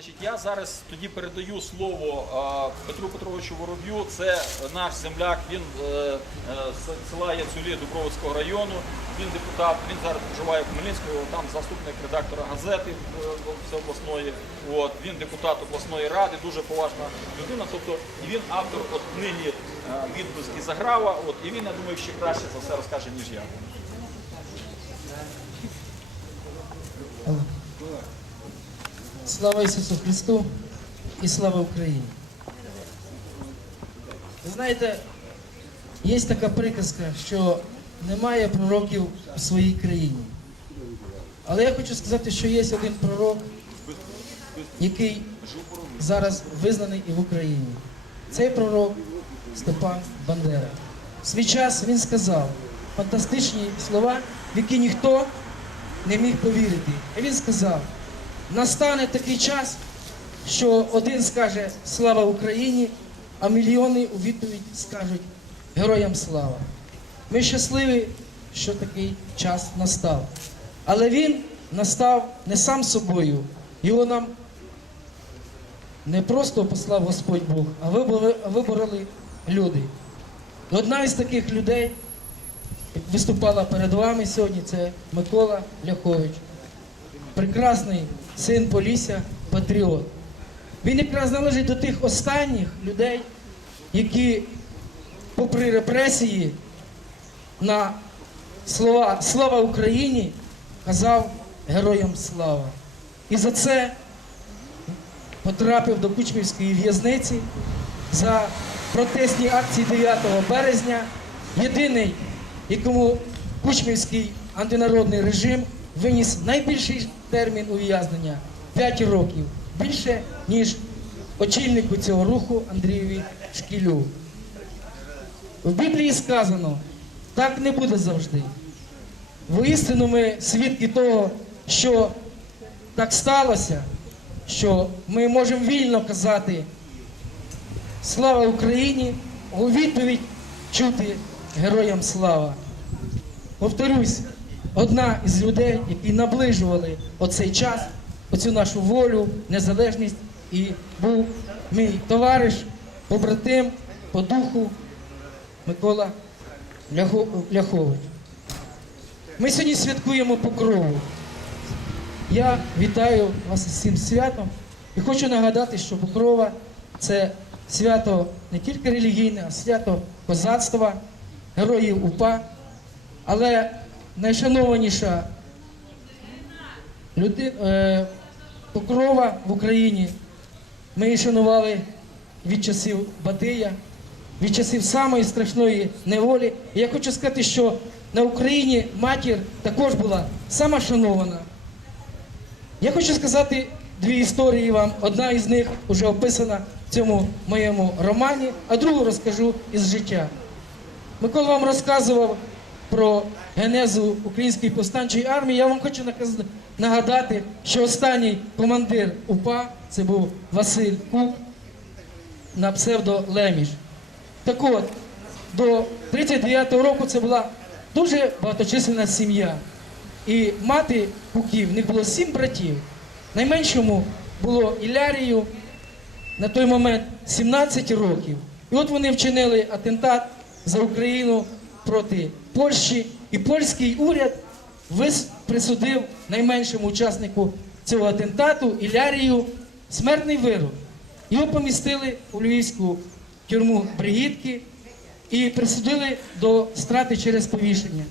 Значить, я зараз тоді передаю слово Петру Петровичу Вороб'ю. Це наш земляк. Він е, е, з села Яцулі Дубровицького району. Він депутат. Він зараз проживає в Хмельницькому. Там заступник редактора газети е, всеобласної. От він депутат обласної ради, дуже поважна людина. Тобто і він автор от книги відпуски Заграва. От і він, я думаю, ще краще за все розкаже ніж я. Слава Ісусу Христу і слава Україні. Ви знаєте, є така приказка, що немає пророків в своїй країні. Але я хочу сказати, що є один пророк, який зараз визнаний і в Україні. Цей пророк Степан Бандера. В свій час він сказав фантастичні слова, в які ніхто не міг повірити. І він сказав, настане такий час, що один скаже слава Україні, а мільйони у відповідь скажуть героям слава. Ми щасливі, що такий час настав. Але він настав не сам собою. Його нам не просто послав Господь Бог, а вибороли люди. Одна із таких людей виступала перед вами сьогодні, це Микола Ляхович прекрасний син Полісся, патріот. Він якраз належить до тих останніх людей, які, попри репресії, на слова Слава Україні казав героям слава. І за це потрапив до Кучмівської в'язниці за протестні акції 9 березня. Єдиний, якому Кучмівський антинародний режим виніс найбільший термін ув'язнення 5 років, більше, ніж очільнику цього руху Андрієві Шкілю. В Біблії сказано, так не буде завжди. Воістину ми свідки того, що так сталося, що ми можемо вільно казати Слава Україні! У відповідь чути героям слава. Повторюсь, одна із людей, які наближували оцей час, оцю нашу волю, незалежність, і був мій товариш, побратим по духу Микола Ляхович. Ми сьогодні святкуємо покрову. Я вітаю вас із цим святом і хочу нагадати, що Покрова це свято не тільки релігійне, а свято козацтва, героїв УПА. Але найшанованіша люди, е, Покрова в Україні ми її шанували від часів Батия, від часів самої страшної неволі. І я хочу сказати, що на Україні матір також була сама шанована. Я хочу сказати дві історії вам. Одна із них вже описана в цьому моєму романі, а другу розкажу із життя. Микола вам розказував про генезу Української повстанчої армії. Я вам хочу нагадати, що останній командир УПА це був Василь Кук на псевдо Леміш. Так от, до 39-го року це була дуже багаточисленна сім'я. І мати Куків, в них було сім братів. Найменшому було Ілярію на той момент 17 років. І от вони вчинили атентат за Україну проти Польщі, і польський уряд присудив найменшому учаснику цього атентату Ілярію смертний вирок. Його помістили у львівську тюрму Бригітки і присудили до страти через повішення.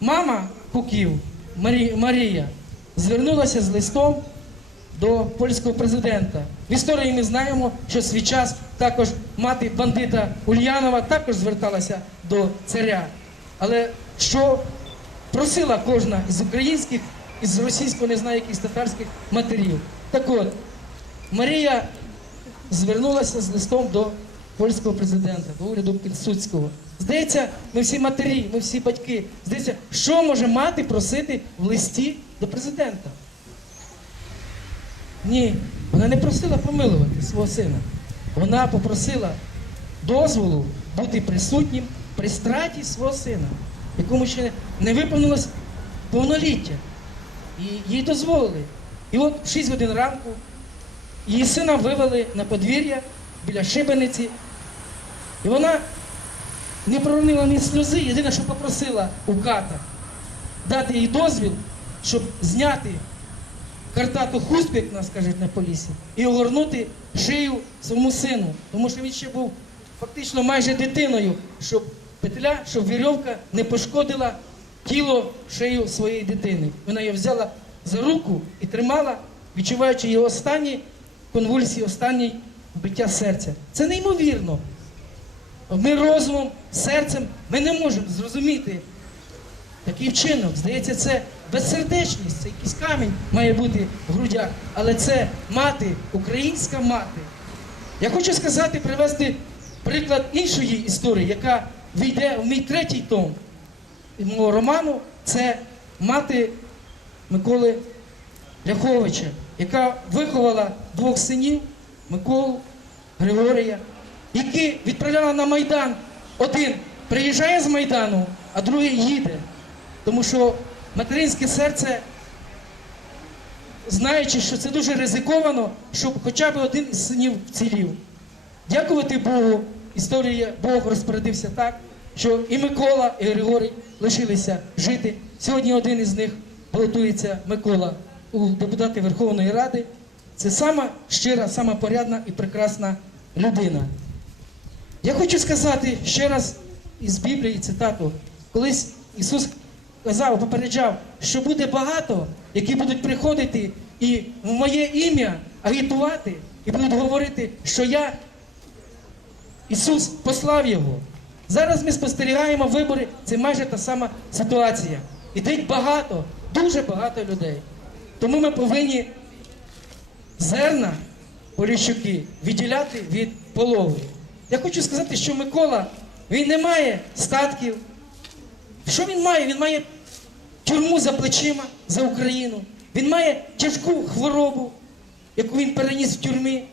Мама Куків Марія звернулася з листом до польського президента. В історії ми знаємо, що свій час також мати бандита Ульянова також зверталася до царя. Але що просила кожна з українських, із російського, не знаю, яких татарських матерів. Так от, Марія звернулася з листом до польського президента, до уряду Пілсудського. Здається, ми всі матері, ми всі батьки. Здається, що може мати просити в листі до президента? Ні, вона не просила помилувати свого сина. Вона попросила дозволу бути присутнім при страті свого сина, якому ще не виповнилось повноліття. І їй дозволили. І от в 6 годин ранку її сина вивели на подвір'я біля шибениці. І вона не проронила ні сльози, єдине, що попросила у ката дати їй дозвіл, щоб зняти картату хустку, як нас кажуть на полісі, і огорнути шию своєму сину. Тому що він ще був фактично майже дитиною, щоб петля, щоб вірьовка не пошкодила тіло шию своєї дитини. Вона її взяла за руку і тримала, відчуваючи її останні конвульсії, останнє биття серця. Це неймовірно. Ми розумом, серцем ми не можемо зрозуміти такий вчинок. Здається, це безсердечність, це якийсь камінь має бути в грудях. Але це мати, українська мати. Я хочу сказати, привести приклад іншої історії, яка війде в мій третій том мого роману. Це мати Миколи Ляховича, яка виховала двох синів Миколу, Григорія, які відправляла на Майдан. Один приїжджає з Майдану, а другий їде. Тому що материнське серце, знаючи, що це дуже ризиковано, щоб хоча б один із синів вцілів. Дякувати Богу, історія Бог розпорядився так, що і Микола, і Григорій лишилися жити. Сьогодні один із них балотується Микола у депутати Верховної Ради. Це сама щира, сама порядна і прекрасна людина. Я хочу сказати ще раз із Біблії цитату. Колись Ісус казав, попереджав, що буде багато, які будуть приходити і в моє ім'я агітувати, і будуть говорити, що я Ісус послав його. Зараз ми спостерігаємо вибори, це майже та сама ситуація. Ідуть багато, дуже багато людей. Тому ми повинні зерна Поліщуки відділяти від полову. Я хочу сказати, що Микола він не має статків. Що він має? Він має тюрму за плечима за Україну. Він має тяжку хворобу, яку він переніс в тюрмі.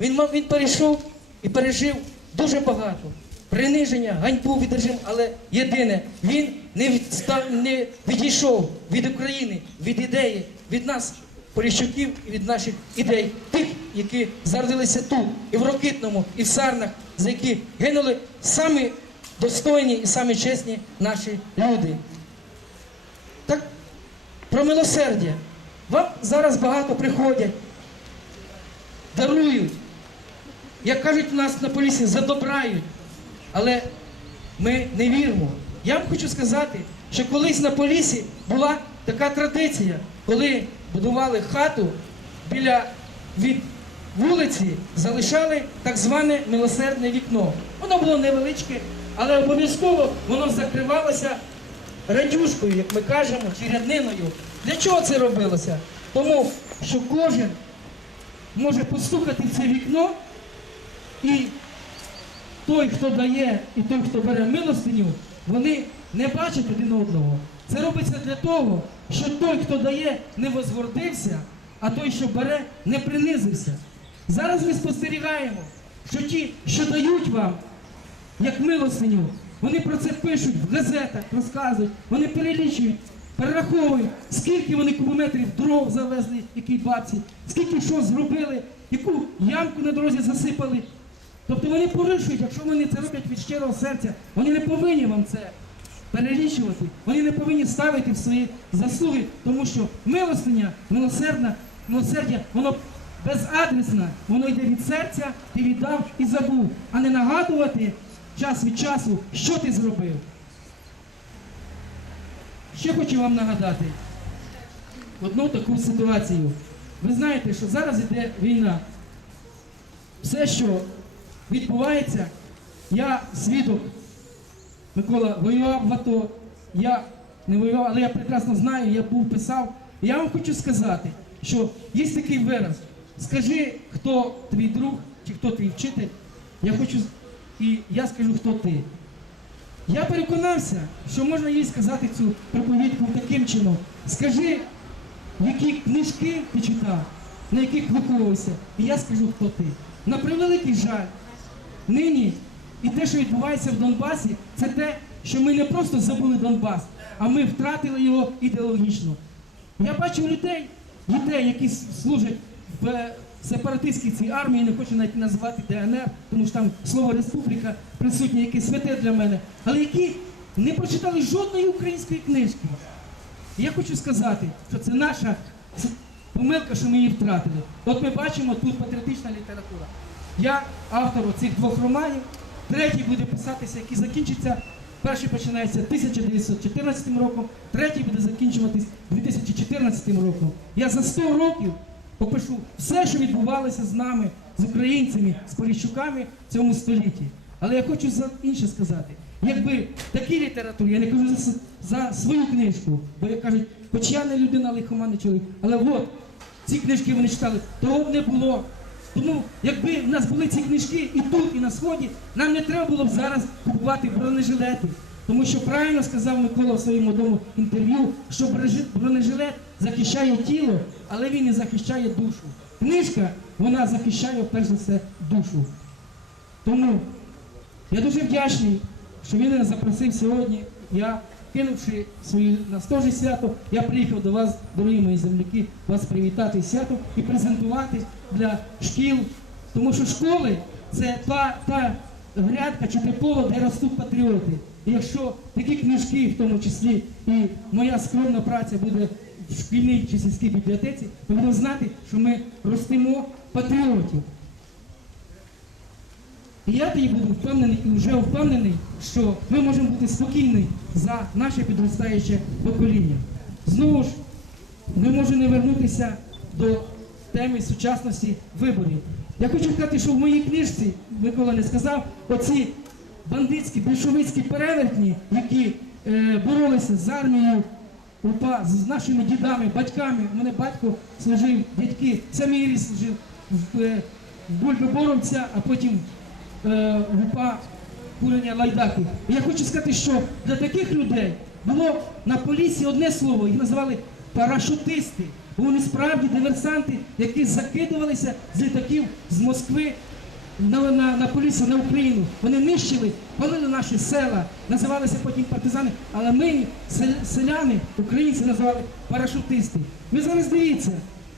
Він, мав, він перейшов і пережив дуже багато. Приниження, ганьбу від режиму, але єдине, він не, відстав, не відійшов від України, від ідеї, від нас, Поліщуків, і від наших ідей, тих, які зародилися тут, і в Рокитному, і в Сарнах, за які гинули самі достойні і самі чесні наші люди. Так про милосердя. Вам зараз багато приходять, дарують. Як кажуть у нас на полісі, задобрають. Але ми не віримо. Я вам хочу сказати, що колись на полісі була така традиція, коли будували хату біля від вулиці, залишали так зване милосердне вікно. Воно було невеличке, але обов'язково воно закривалося радюшкою, як ми кажемо, чи рядниною. Для чого це робилося? Тому що кожен може постукати в це вікно і той, хто дає, і той, хто бере милостиню, вони не бачать один одного. Це робиться для того, що той, хто дає, не возгордився, а той, що бере, не принизився. Зараз ми спостерігаємо, що ті, що дають вам, як милостиню, вони про це пишуть в газетах, розказують, вони перелічують, перераховують, скільки вони кубометрів дров завезли, якій бабці, скільки що зробили, яку ямку на дорозі засипали. Тобто вони порушують, якщо вони це роблять від щирого серця, вони не повинні вам це перелічувати, вони не повинні ставити в свої заслуги, тому що милостиня, милосердна, милосердя, воно безадресне, воно йде від серця, ти віддав і забув, а не нагадувати час від часу, що ти зробив. Ще хочу вам нагадати одну таку ситуацію. Ви знаєте, що зараз йде війна. Все, що відбувається, я свідок. Микола воював в АТО, я не воював, але я прекрасно знаю, я був писав. Я вам хочу сказати, що є такий вираз. Скажи, хто твій друг чи хто твій вчитель, я хочу, і я скажу, хто ти. Я переконався, що можна їй сказати цю проповідку таким чином. Скажи, які книжки ти читав, на яких виховувався, і я скажу, хто ти. На превеликий жаль, нині і те, що відбувається в Донбасі, це те, що ми не просто забули Донбас, а ми втратили його ідеологічно. Я бачу людей, дітей, які служать в сепаратистській цій армії, не хочу навіть називати ДНР, тому що там слово республіка присутнє, яке святе для мене, але які не прочитали жодної української книжки. Я хочу сказати, що це наша помилка, що ми її втратили. От ми бачимо тут патріотична література. Я автор цих двох романів, третій буде писатися, який закінчиться. Перший починається 1914 роком, третій буде закінчуватись 2014 роком. Я за 100 років попишу все, що відбувалося з нами, з українцями, з поліщуками в цьому столітті. Але я хочу за інше сказати. Якби такій літературі, я не кажу за, за свою книжку, бо як кажуть, хоч я не людина, лихоманний чоловік, але от ці книжки вони читали, того б не було. Тому якби в нас були ці книжки і тут, і на сході, нам не треба було б зараз купувати бронежилети. Тому що правильно сказав Микола в своєму одному інтерв'ю, що бронежилет захищає тіло, але він не захищає душу. Книжка, вона захищає перш за все душу. Тому я дуже вдячний, що він мене запросив сьогодні. Я, кинувши свою на стожі свято, я приїхав до вас, дорогі мої земляки, вас привітати з святом і презентувати для шкіл. Тому що школи це та, та грядка чи те поле, де ростуть патріоти. І якщо такі книжки, в тому числі і моя скромна праця буде в шкільній чи сільській бібліотеці, ми будемо знати, що ми ростимо патріотів. І я тоді буду впевнений і вже впевнений, що ми можемо бути спокійні за наше підростаюче покоління. Знову ж, не можу не вернутися до теми сучасності виборів. Я хочу сказати, що в моїй книжці, Микола не сказав, оці бандитські, більшовицькі перевертні, які е, боролися з армією УПА, з нашими дідами, батьками. У мене батько служив, дядьки, самі Ірі служив в, е, в Бульбе-Боровця, а потім е, УПА курення лайдаки. Я хочу сказати, що для таких людей було на полісі одне слово, їх називали парашутисти. Вони справді диверсанти, які закидувалися з літаків з Москви на, на, на полісі, на Україну. Вони нищили, палили наші села, називалися потім партизани, але ми, селяни, українці, називали парашутисти. Ви зараз дивіться,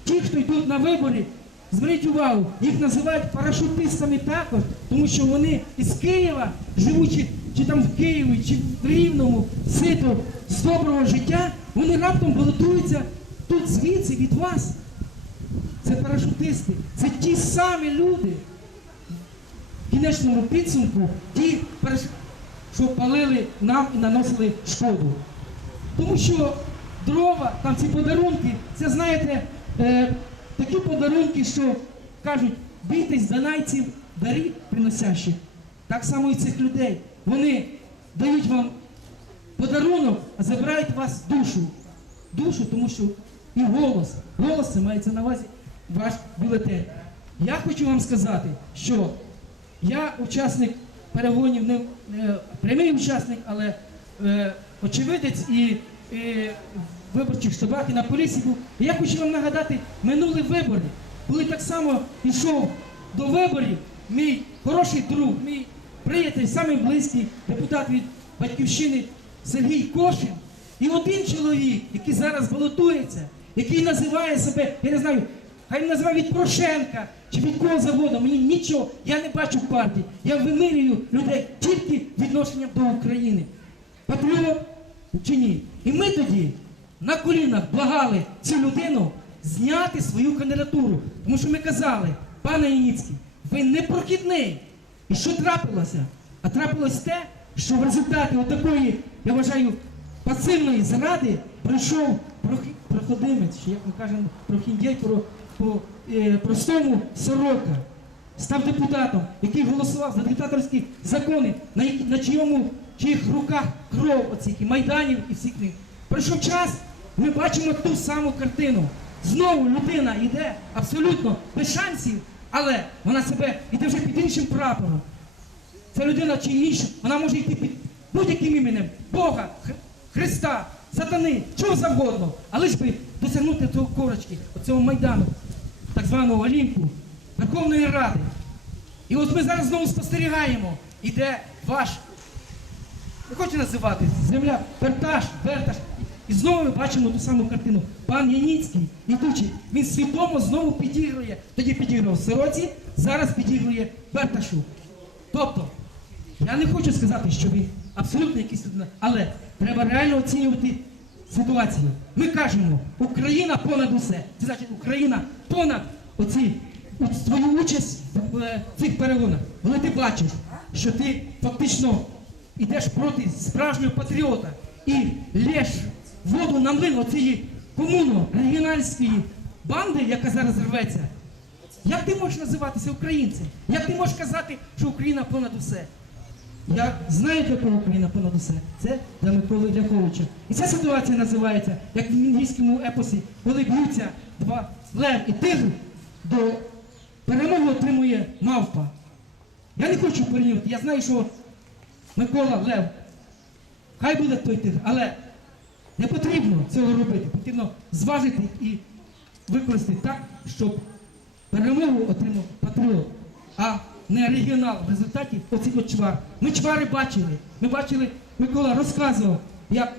ті, хто йдуть на вибори, зверніть увагу, їх називають парашутистами також, тому що вони із Києва, живучи чи там в Києві, чи в Рівному, сито з доброго життя, вони раптом балотуються тут звідси від вас. Це парашутисти, це ті самі люди, в кінечному підсумку ті, що палили нам і наносили шкоду. Тому що дрова, там ці подарунки, це знаєте, е, такі подарунки, що кажуть, бійтесь донайців, дарі приносящих. Так само і цих людей. Вони дають вам подарунок, а забирають вас душу. Душу, тому що і голос. Голос це мається на увазі ваш бюлетень. Я хочу вам сказати, що я учасник перегонів, не, не прямий учасник, але е, очевидець і, в виборчих штабах і на поліції був. І я хочу вам нагадати минулі вибори, коли так само йшов до виборів мій хороший друг, мій приятель, самий близький депутат від батьківщини Сергій Кошин. І один чоловік, який зараз балотується, який називає себе, я не знаю, хай називає від Порошенка чи від кого завгодно, мені нічого, я не бачу партії. Я вимирюю людей тільки відношенням до України. Патріот чи ні? І ми тоді на колінах благали цю людину зняти свою кандидатуру. Тому що ми казали, пане Яніцький, ви не прохідний. І що трапилося? А трапилось те, що в результаті отакої, я вважаю, пасивної зради прийшов проходимець, як ми кажемо, прохіндєй по, по е, простому сорока. Став депутатом, який голосував за диктаторські закони, на, на чийому чиїх руках кров оцих майданів і всіх них. Пройшов час, ми бачимо ту саму картину. Знову людина йде абсолютно без шансів, але вона себе йде вже під іншим прапором. Ця людина чи інша, вона може йти під будь-яким іменем Бога, Христа, сатани, чого завгодно, але ж би досягнути цього корочки, оцього майдану, так званого Олімпу, Верховної Ради. І от ми зараз знову спостерігаємо, іде ваш, не хочу називати, земля, Берташ, Берташ, І знову ми бачимо ту саму картину. Пан Яніцький, ідучи, він свідомо знову підігрує. Тоді підігрував Сироці, зараз підігрує Берташу. Тобто, я не хочу сказати, що він абсолютно людина, але треба реально оцінювати ситуацію. Ми кажемо, Україна понад усе. Це значить Україна понад оці твою участь в е, цих перегонах. Коли ти бачиш, що ти фактично йдеш проти справжнього патріота і лєш воду на млин оцієї комуно регіональської банди, яка зараз рветься. Як ти можеш називатися українцем? Як ти можеш казати, що Україна понад усе? Я знаю, кого Україна понад усе. Це для Миколи Ляховича. І ця ситуація називається, як в індійському епосі, коли б'ються два лев і тигр, до перемоги отримує мавпа. Я не хочу порівнювати. Я знаю, що Микола Лев, хай буде той тигр, але не потрібно цього робити. Потрібно зважити і використати так, щоб перемогу отримав патріот, а не регіонал в результаті оцих чвар. Ми чвари бачили. Ми бачили, Микола розказував, як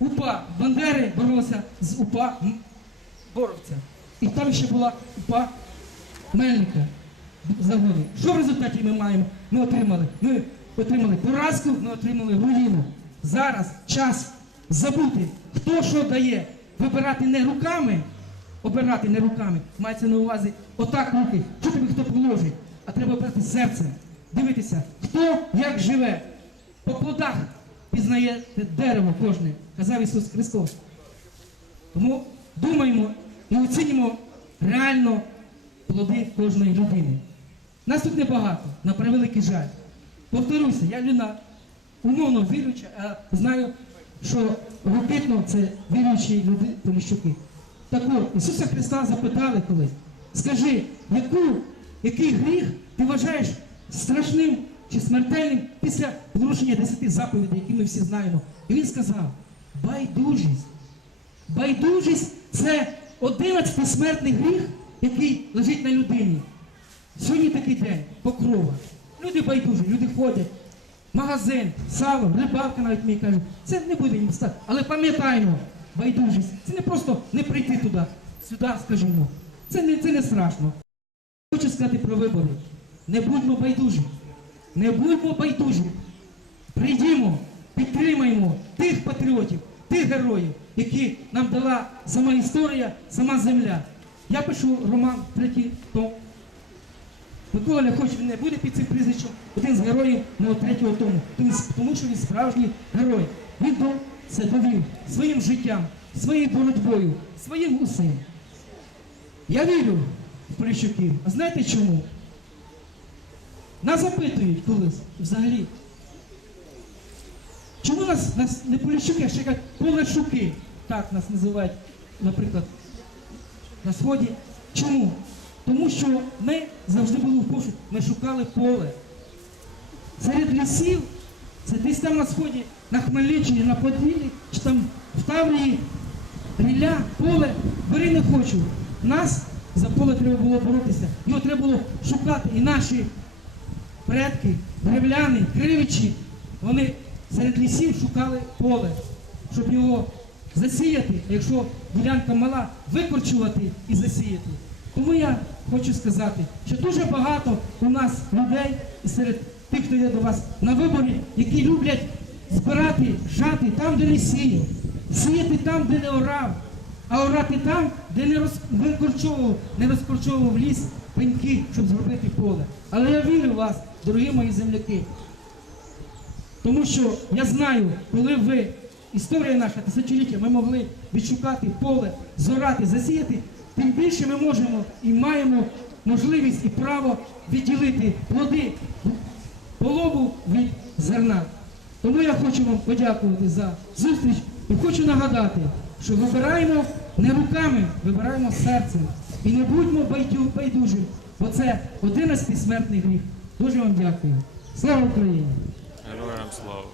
УПА Бандери боролися з УПА Боровця. І там ще була УПА Мельника загону. Що в результаті ми маємо? Ми отримали. Ми отримали поразку, ми отримали руїну. Зараз час забути, хто що дає. Вибирати не руками, обирати не руками. Мається на увазі отак руки. Що тобі хто положить? А треба обирати серцем. Дивитися, хто як живе. По плодах пізнає дерево кожне, казав Ісус Христос. Тому думаємо і оцінюємо реально плоди кожної людини. Нас тут небагато, на превеликий жаль. Повторюся, я людина умовно віруюча, а знаю, що робітно це віруючі люди Поліщуки. Так от, Ісуса Христа запитали колись, скажи, яку, який гріх ти вважаєш страшним чи смертельним після порушення десяти заповідей, які ми всі знаємо? І він сказав, байдужість. Байдужість це одинадцятий смертний гріх, який лежить на людині. Сьогодні такий день, покрова. Люди байдужі, люди ходять. Магазин, сало, рибалка навіть мені кажуть, це не буде їм стати. Але пам'ятаємо, байдужість. Це не просто не прийти туди, сюди, скажімо. Це не, це не страшно. Хочу сказати про вибори. Не будьмо байдужі. Не будьмо байдужі. Прийдімо, підтримаємо тих патріотів, тих героїв, які нам дала сама історія, сама земля. Я пишу роман третій том. Микола Ляхович він не буде під цим прізвищем, один з героїв мого третього тому. Тому, що він справжній герой. Він до це довів своїм життям, своєю боротьбою, своїм усім. Я вірю Поліщуків. А знаєте чому? Нас запитують колись взагалі. Чому нас, нас не Поліщуки, а ще кажуть Полешуки? Так нас називають, наприклад, на сході. Чому? Тому що ми завжди були в пошуку, ми шукали поле. Серед лісів, це десь там на сході, на Хмельниччині, на Поділлі, чи там в Таврії, рілля, поле, бери не хочу. Нас за поле треба було боротися. Його треба було шукати. І наші предки, древляни, кривичі, вони серед лісів шукали поле, щоб його засіяти, а якщо ділянка мала, викорчувати і засіяти. Тому я хочу сказати, що дуже багато у нас людей серед тих, хто йде до вас на виборі, які люблять збирати, жати там, де не сіяв, сіяти там, де не орав, а орати там, де не роз... не розкорчовував ліс, пеньки, щоб зробити поле. Але я вірю в вас, дорогі мої земляки. Тому що я знаю, коли ви, історія наша, тисячоліття, ми могли відшукати поле, зорати, засіяти, тим більше ми можемо і маємо можливість і право відділити плоди полову від зерна. Тому я хочу вам подякувати за зустріч і хочу нагадати, що вибираємо не руками, вибираємо серцем. І не будьмо байдужим, бо це 11 смертний гріх. Дуже вам дякую. Слава Україні! Героям слава!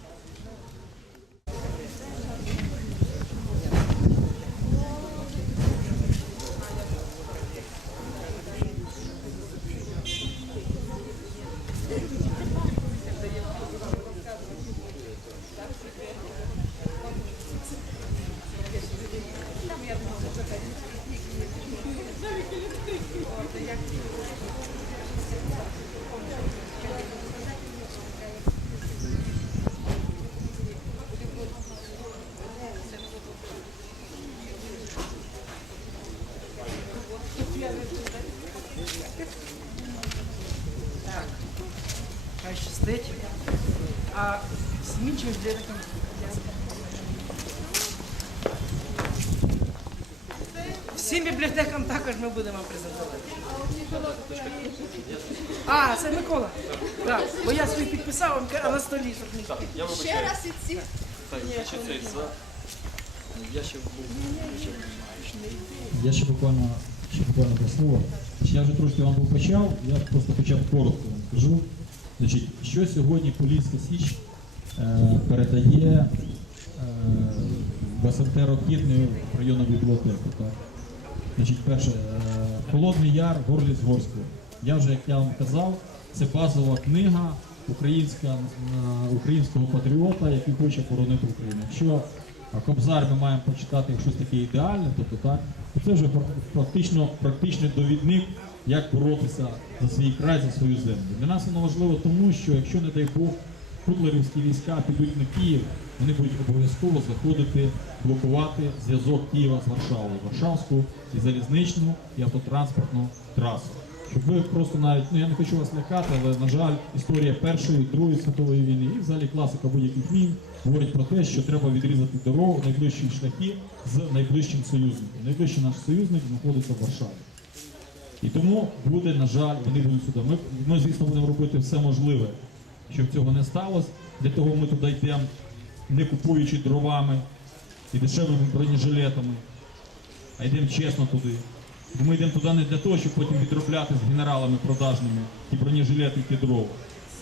Пустить. А з іншим бібліотекам Всім бібліотекам також ми будемо презентувати. А, це Микола. Так, бо я свій підписав, а на столі, щоб не я Ще вибачаю. раз і ці. Так, значить, цей за. Я ще був. Я ще буквально, ще буквально два слова. Я вже трошки вам почав, я просто почав коротко вам скажу. Значить, що сьогодні Поліська Січ е, передає е, Рокітний районну бібліотеку. Так? Значить, перше, е, Холодний Яр, Горліць Горського. Я вже, як я вам казав, це базова книга українська, е, українського патріота, який хоче боронити Україну. Якщо Кобзар ми маємо почитати щось таке ідеальне, тобто так, то це вже пр- практично практичний довідник, як боротися за свій край, за свою землю. Для нас воно важливо тому, що якщо, не дай Бог, путлерівські війська підуть на Київ, вони будуть обов'язково заходити, блокувати зв'язок Києва з Варшавою, Варшавську і залізничну і автотранспортну трасу. Щоб ви просто навіть, ну я не хочу вас лякати, але на жаль, історія Першої, Другої світової війни і взагалі класика будь-яких війн говорить про те, що треба відрізати дорогу, найближчі шляхи з найближчим союзником. Найближчий наш союзник знаходиться в Варшаві. І тому буде, на жаль, вони будуть сюди. Ми, ми, звісно, будемо робити все можливе, щоб цього не сталося. Для того ми туди йдемо, не купуючи дровами і дешевими бронежилетами, а йдемо чесно туди. Бо ми йдемо туди не для того, щоб потім відробляти з генералами продажними ті бронежилети і ті дрова,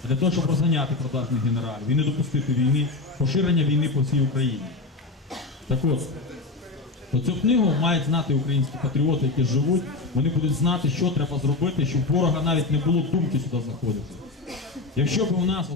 а для того, щоб розганяти продажних генералів і не допустити війни, поширення війни по всій Україні. Так от, Оцю книгу мають знати українські патріоти, які живуть. Вони будуть знати, що треба зробити, щоб ворога навіть не було думки сюди заходити. Якщо б у нас